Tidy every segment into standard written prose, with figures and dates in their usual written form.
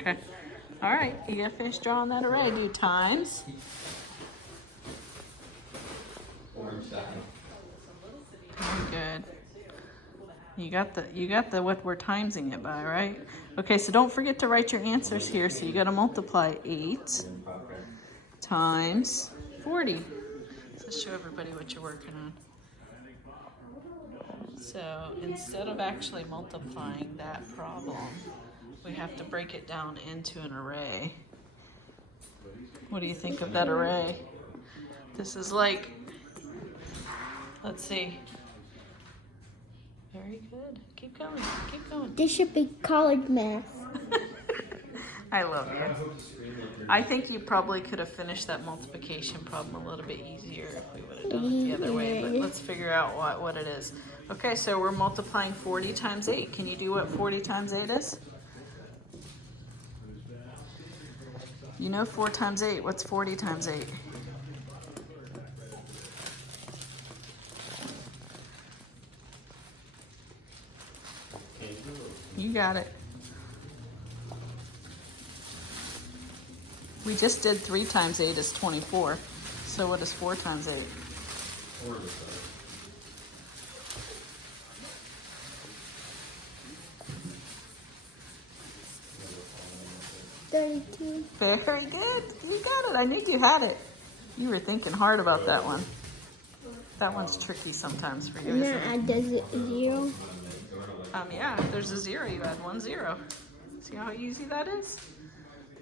Okay. All right, you gotta finish drawing that array. Do times. Very good. You got the what we're timesing it by, right? Okay, so don't forget to write your answers here. So you gotta multiply 8 times 40. So show everybody what you're working on. So instead of actually multiplying that problem, we have to break it down into an array. What do you think of that array? This is like, let's see. Very good. Keep going. Keep going. This should be college math. I love you. I think you probably could have finished that multiplication problem a little bit easier if we would have done it the other way, but let's figure out what it is. Okay, so we're multiplying 40 times 8. Can you do what 40 times 8 is? You know 4 times 8. What's 40 times 8? You got it. We just did 3 times 8 is 24. So what is 4 times 8? 32. Very good. You got it. I knew you had it. You were thinking hard about that one. That one's tricky sometimes for you, And isn't then it? add the 0. Yeah, if there's a 0, you add 1 0. See how easy that is?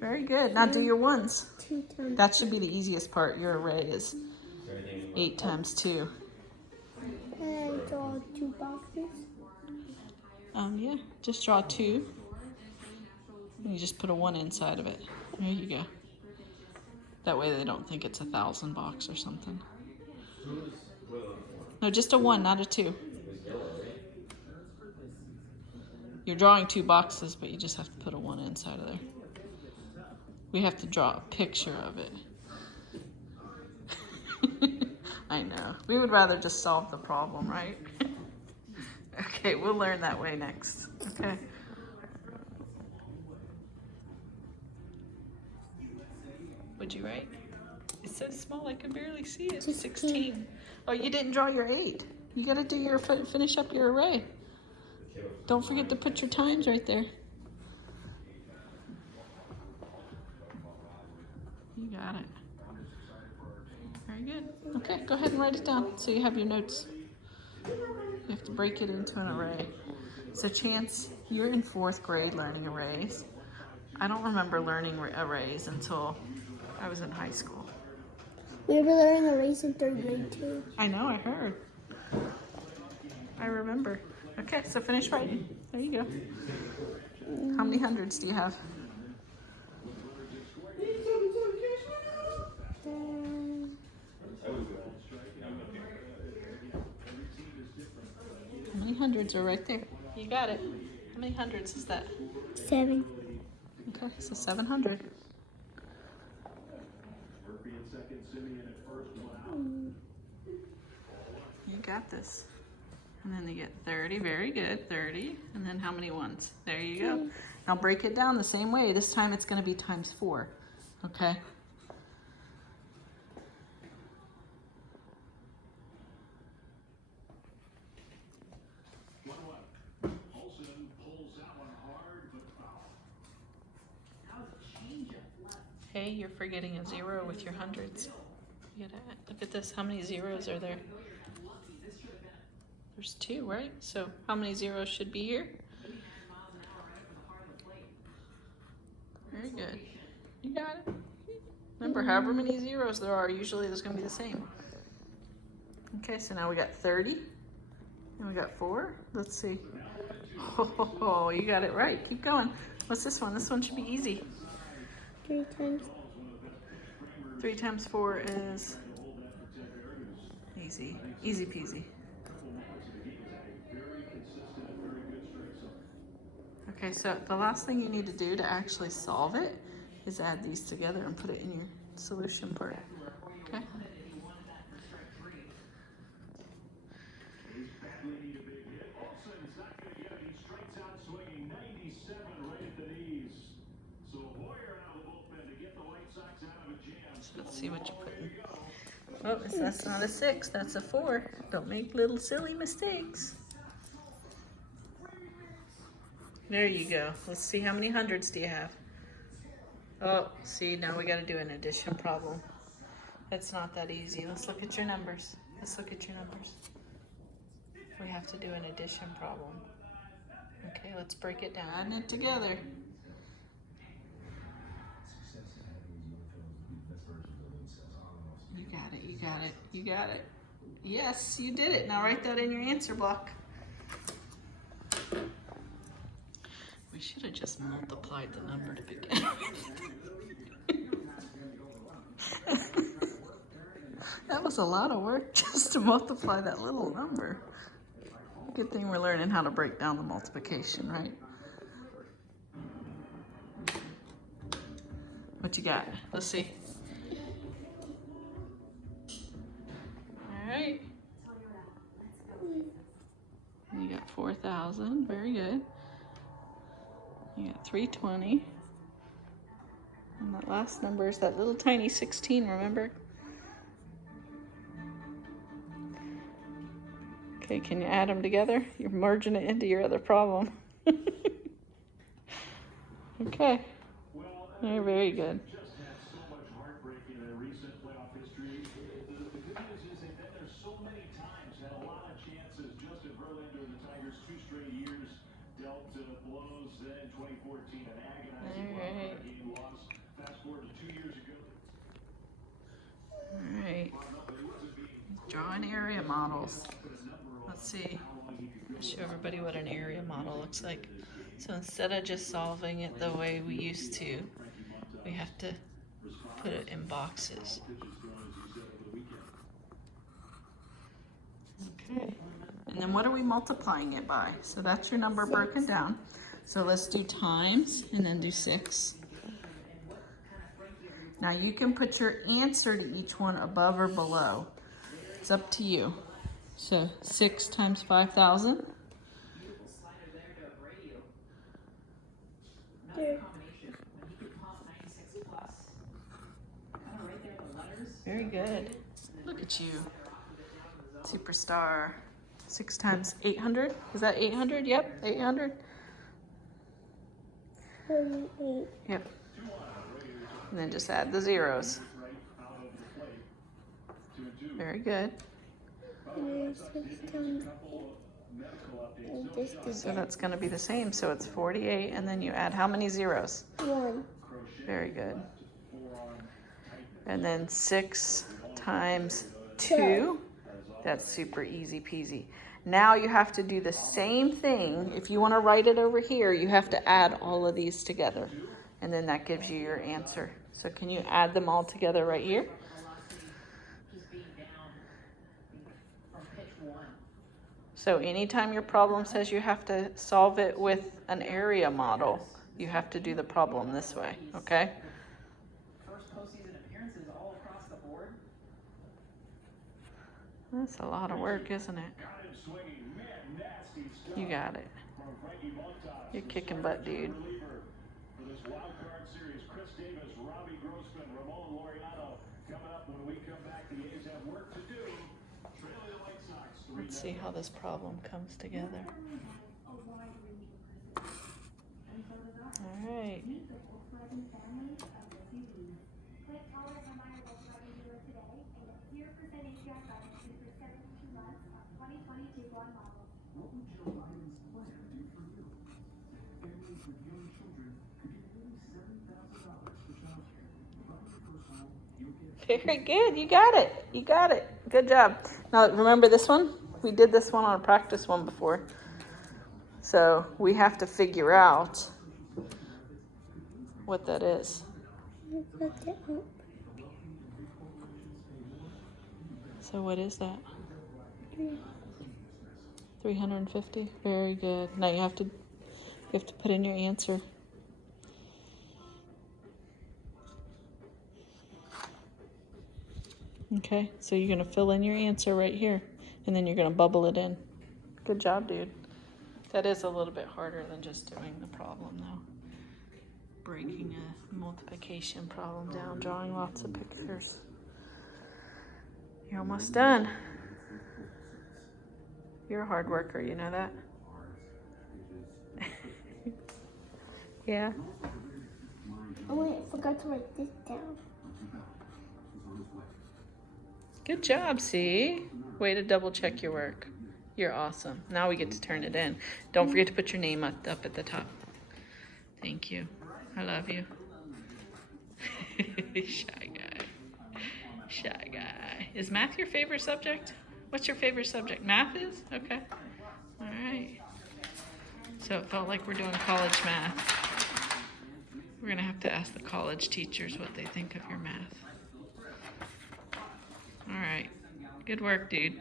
Very good. Now do your ones. 2 times. That should be the easiest part. Your array is 8 times 2. And draw 2 boxes. Yeah, just draw 2. And you just put a 1 inside of it. There you go. That way they don't think it's a 1,000 box or something. No, just a 1, not a 2. You're drawing 2 boxes, but you just have to put a 1 inside of there. We have to draw a picture of it. I know. We would rather just solve the problem, right? Okay, we'll learn that way next. Okay. What'd you write? It's so small I can barely see it. 16. Oh, you didn't draw your 8. You gotta do your finish up your array. Don't forget to put your times right there. You got it. Very good. Okay, go ahead and write it down so you have your notes. You have to break it into an array. So Chance, you're in 4th grade learning arrays. I don't remember learning arrays until I was in high school. We were learning arrays in 3rd grade too. I know, I heard. I remember. Okay, so finish writing. There you go. How many hundreds do you have? How many hundreds are right there? You got it. How many hundreds is that? 7. Okay, so 700. You got this. And then you get 30, very good, 30. And then how many ones? There you go. Now break it down the same way. This time it's going to be times 4, okay? Hey, you're forgetting a 0 with your hundreds. You gotta look at this. How many zeros are there? There's 2, right? So how many zeros should be here? Very good. You got it. Remember, however many zeros there are, usually there's going to be the same. Okay, so now we got 30. And we got 4. Let's see. Oh, you got it right. Keep going. What's this one? This one should be easy. 3 times. 3 times 4 is easy. Easy peasy. Okay, so the last thing you need to do to actually solve it is add these together and put it in your solution part. Okay? Let's see what you put in. Oh, that's not a 6, that's a 4. Don't make little silly mistakes. There you go. Let's see how many hundreds do you have. Oh, see, now we got to do an addition problem. That's not that easy. Let's look at your numbers. Let's look at your numbers. We have to do an addition problem. Okay, let's break it down. Add it together. You got it, you got it, you got it. Yes, you did it. Now write that in your answer block. We should have just multiplied the number to begin with. That was a lot of work just to multiply that little number. Good thing we're learning how to break down the multiplication, right? What you got? Let's see. All right. You got 4,000. Very good. You got 320. And that last number is that little tiny 16, remember? Okay, can you add them together? You're merging it into your other problem. Okay. You're very good. Alright. Drawing area models. Let's see. Show everybody what an area model looks like. So instead of just solving it the way we used to, we have to put it in boxes. Okay. And then what are we multiplying it by? So that's your number broken down. So let's do times and then do 6. Now you can put your answer to each one above or below. It's up to you. So 6 times 5,000. Very good. Look at you. Superstar. 6 times 800. Is that 800? Yep, 800. 38. Yep. And then just add the zeros. Very good. And 6 times 8. And this is So that's going to be the same. So it's 48, and then you add how many zeros? 1. Very good. And then 6 times 2. That's super easy peasy. Now you have to do the same thing. If you want to write it over here, you have to add all of these together. And then that gives you your answer. So can you add them all together right here? So anytime your problem says you have to solve it with an area model, you have to do the problem this way, okay? First postseason appearances all across the board. That's a lot of work, isn't it? You got it. You're kicking butt, dude. Let's see how this problem comes together. All right. Very good. You got it. You got it. Good job. Now remember this one? We did this one on a practice one before. So we have to figure out what that is. So what is that? 350. Very good. Now you have to put in your answer. Okay, so you're going to fill in your answer right here, and then you're going to bubble it in. Good job, dude. That is a little bit harder than just doing the problem, though. breaking a multiplication problem down, drawing lots of pictures. You're almost done. You're a hard worker, you know that? Yeah. Oh wait, I forgot to write this down. Good job, see? Way to double check your work. You're awesome. Now we get to turn it in. Don't forget to put your name up at the top. Thank you. I love you. Shy guy. Shy guy. Is math your favorite subject? What's your favorite subject? Math is? Okay. All right. So it felt like we're doing college math. We're going to have to ask the college teachers what they think of your math. All right. Good work, dude.